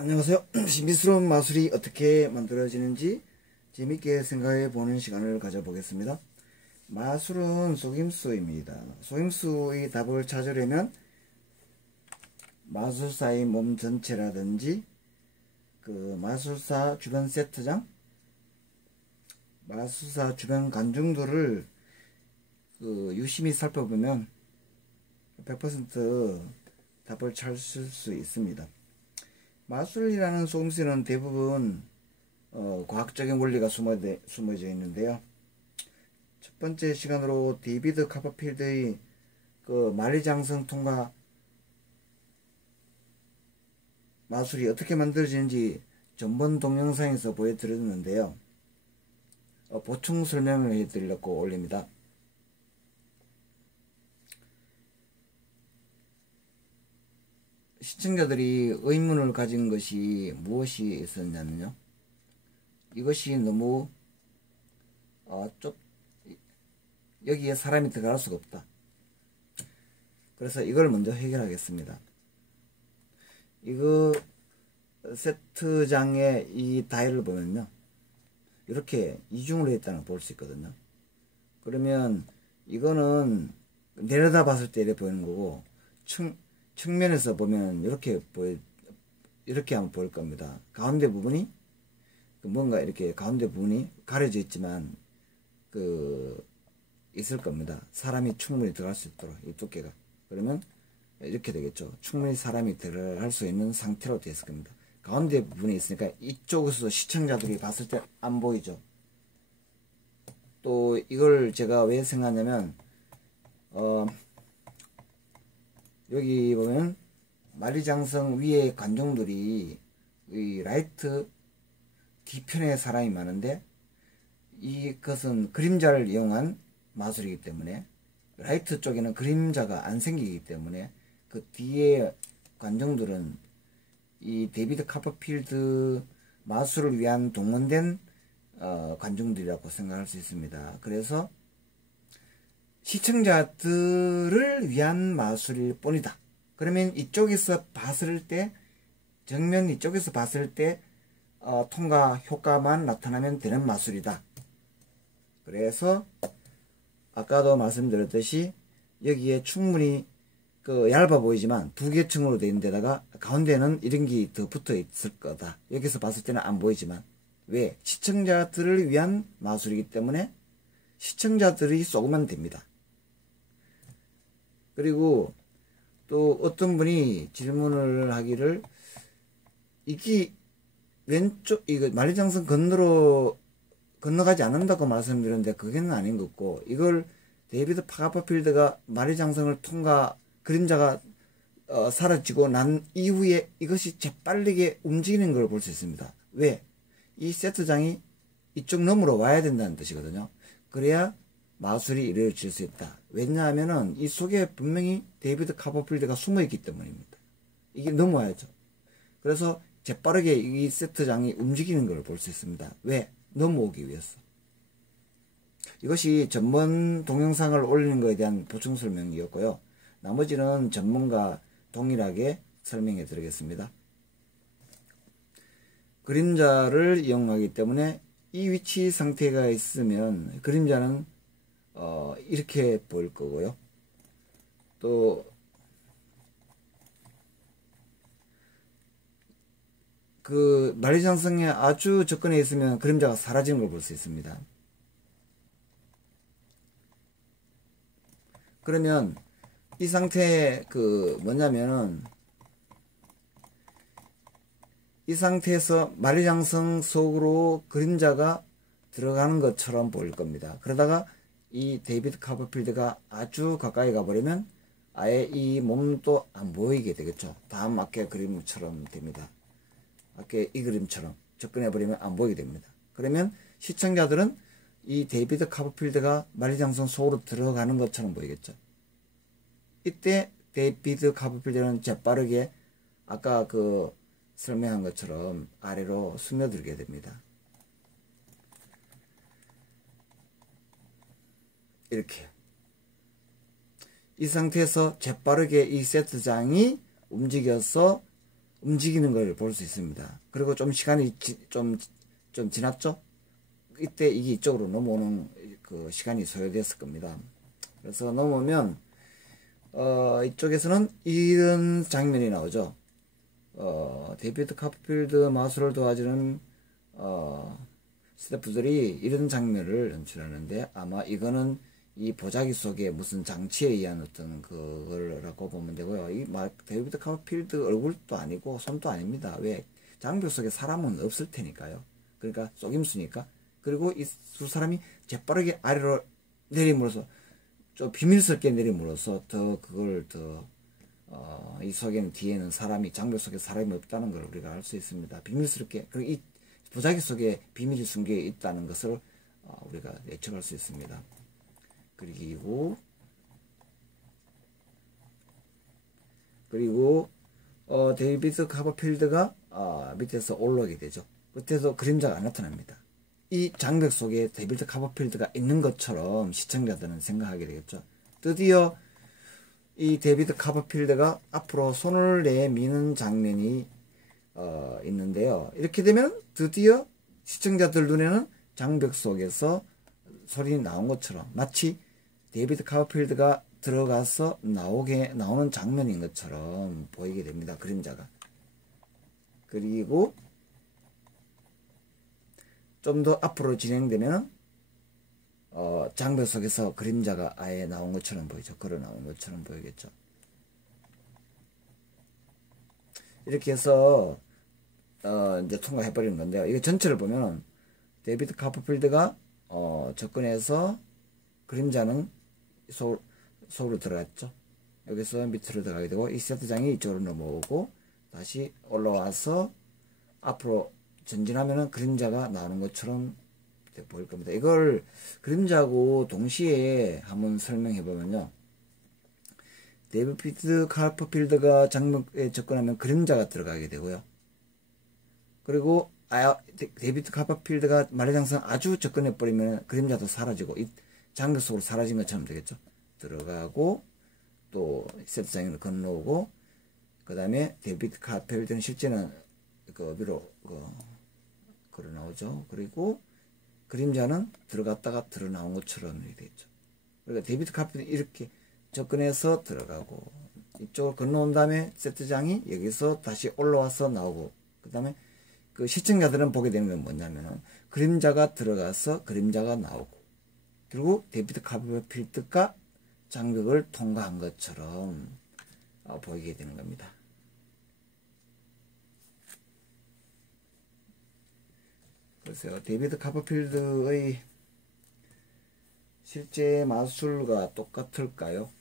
안녕하세요. 신비스러운 마술이 어떻게 만들어지는지 재밌게 생각해 보는 시간을 가져보겠습니다. 마술은 속임수입니다. 속임수의 답을 찾으려면 마술사의 몸 전체라든지 그 마술사 주변 세트장, 마술사 주변 관중들을 유심히 살펴보면 100% 답을 찾을 수 있습니다. 마술이라는 속임수는 대부분 과학적인 원리가 숨어져 있는데요. 첫 번째 시간으로 데이비드 카퍼필드의 그 만리장성 통과 마술이 어떻게 만들어지는지 전번 동영상에서 보여드렸는데요. 보충 설명을 해드리려고 올립니다. 시청자들이 의문을 가진 것이 무엇이 있었냐면요. 이것이 너무 여기에 사람이 들어갈 수가 없다. 그래서 이걸 먼저 해결하겠습니다. 이거 세트장의 이 다이를 보면요, 이렇게 이중으로 했다는 걸 볼 수 있거든요. 그러면 이거는 내려다 봤을 때 이렇게 보이는 거고, 측면에서 보면 이렇게 하면 보일 겁니다. 가운데 부분이 뭔가 이렇게 가운데 부분이 가려져 있지만 있을 겁니다. 사람이 충분히 들어갈 수 있도록 이 두께가. 그러면 이렇게 되겠죠. 충분히 사람이 들어갈 수 있는 상태로 되어 있을 겁니다. 가운데 부분이 있으니까 이쪽에서 시청자들이 봤을 때 안 보이죠. 또 이걸 제가 왜 생각하냐면 여기 보면 만리장성 위에 관중들이 이 라이트 뒤편에 사람이 많은데, 이것은 그림자를 이용한 마술이기 때문에 라이트 쪽에는 그림자가 안 생기기 때문에 그 뒤에 관중들은 이 데이비드 카퍼필드 마술을 위한 동원된 관중들이라고 생각할 수 있습니다. 그래서 시청자들을 위한 마술일 뿐이다. 그러면 이쪽에서 봤을 때, 정면 이쪽에서 봤을 때 통과 효과만 나타나면 되는 마술이다. 그래서 아까도 말씀드렸듯이 여기에 충분히 얇아 보이지만 두 개 층으로 되어 있는 데다가 가운데는 이런 게 더 붙어 있을 거다. 여기서 봤을 때는 안 보이지만, 왜? 시청자들을 위한 마술이기 때문에 시청자들이 쏘면 됩니다. 그리고 또 어떤 분이 질문을 하기를, 이게 왼쪽 이거 만리장성 건너가지 않는다고 말씀드렸는데 그게는 아닌 것 같고, 이걸 데이비드 카퍼필드가 만리장성을 통과 그림자가 사라지고 난 이후에 이것이 재빠르게 움직이는 걸 볼 수 있습니다. 왜? 이 세트장이 이쪽 너머로 와야 된다는 뜻이거든요. 그래야 마술이 이루어질 수 있다. 왜냐하면은 이 속에 분명히 데이비드 카퍼필드가 숨어있기 때문입니다. 이게 넘어와야죠. 그래서 재빠르게 이 세트장이 움직이는 걸 볼 수 있습니다. 왜? 넘어오기 위해서. 이것이 전번 동영상을 올리는 것에 대한 보충 설명이었고요. 나머지는 전문가 동일하게 설명해 드리겠습니다. 그림자를 이용하기 때문에 이 위치 상태가 있으면 그림자는 이렇게 보일 거고요. 또 만리장성에 아주 접근해 있으면 그림자가 사라지는 걸 볼 수 있습니다. 그러면 이 상태 뭐냐면은, 이 상태에서 만리장성 속으로 그림자가 들어가는 것처럼 보일 겁니다. 그러다가 이 데이비드 카퍼필드가 아주 가까이 가버리면 아예 이 몸도 안 보이게 되겠죠. 다음 아까 그림처럼 됩니다. 아까 이 그림처럼 접근해버리면 안 보이게 됩니다. 그러면 시청자들은 이 데이비드 카퍼필드가 만리장성 속으로 들어가는 것처럼 보이겠죠. 이때 데이비드 카퍼필드는 재빠르게 아까 설명한 것처럼 아래로 스며들게 됩니다. 이렇게. 이 상태에서 재빠르게 이 세트장이 움직여서 움직이는 걸 볼 수 있습니다. 그리고 좀 시간이 좀 지났죠? 이때 이게 이쪽으로 넘어오는 그 시간이 소요됐을 겁니다. 그래서 넘어오면 이쪽에서는 이런 장면이 나오죠. 데이비드 카퍼필드 마술을 도와주는 스태프들이 이런 장면을 연출하는데, 아마 이거는 이 보자기 속에 무슨 장치에 의한 어떤 그걸라고 보면 되고요. 이 데이비드 카퍼필드 얼굴도 아니고 손도 아닙니다. 왜? 장벽 속에 사람은 없을 테니까요. 그러니까 속임수니까. 그리고 이 두 사람이 재빠르게 아래로 내림으로써, 좀 비밀스럽게 내림으로써 더 그걸 더 이 속에는, 뒤에는 사람이, 장벽 속에 사람이 없다는 걸 우리가 알 수 있습니다. 비밀스럽게. 그리고 이 보자기 속에 비밀이 숨겨 있다는 것을 우리가 예측할 수 있습니다. 그리고 데이비드 카퍼필드가 밑에서 올라오게 되죠. 끝에서 그림자가 안 나타납니다. 이 장벽 속에 데이비드 카퍼필드가 있는 것처럼 시청자들은 생각하게 되겠죠. 드디어 이 데이비드 카퍼필드가 앞으로 손을 내미는 장면이 있는데요. 이렇게 되면 드디어 시청자들 눈에는 장벽 속에서 소리 나온 것처럼, 마치 데이비드 카퍼필드가 들어가서 나오는 장면인 것처럼 보이게 됩니다. 그림자가. 그리고 좀 더 앞으로 진행되면 장벽 속에서 그림자가 아예 나온 것처럼 보이죠. 걸어 나온 것처럼 보이겠죠. 이렇게 해서 이제 통과해버리는 건데요. 이거 전체를 보면 데이비드 카퍼필드가 접근해서 그림자는 속으로 들어갔죠. 여기서 밑으로 들어가게 되고, 이 세트장이 이쪽으로 넘어오고 다시 올라와서 앞으로 전진하면은 그림자가 나오는 것처럼 보일 겁니다. 이걸 그림자하고 동시에 한번 설명해 보면요. 데이비드 카퍼필드가 장벽에 접근하면 그림자가 들어가게 되고요. 그리고 데이비드 카퍼필드가 만리장성 아주 접근해 버리면 그림자도 사라지고 이 장벽 속으로 사라진 것처럼 되겠죠. 들어가고 또 세트장에는 건너오고, 그 다음에 데이비드 카퍼필드는 실제는 그 위로 걸어 나오죠. 그리고 그림자는 들어갔다가 들어 나온 것처럼 되겠죠. 그러니까 데이비드 카퍼필드 이렇게 접근해서 들어가고, 이쪽을 건너온 다음에 세트장이 여기서 다시 올라와서 나오고, 그 다음에 그 시청자들은 보게 되는 건 뭐냐면은 그림자가 들어가서 그림자가 나오고, 그리고 데이비드 카퍼필드가 장벽을 통과한 것처럼 보이게 되는 겁니다. 글쎄요, 데이비드 카퍼필드의 실제 마술과 똑같을까요?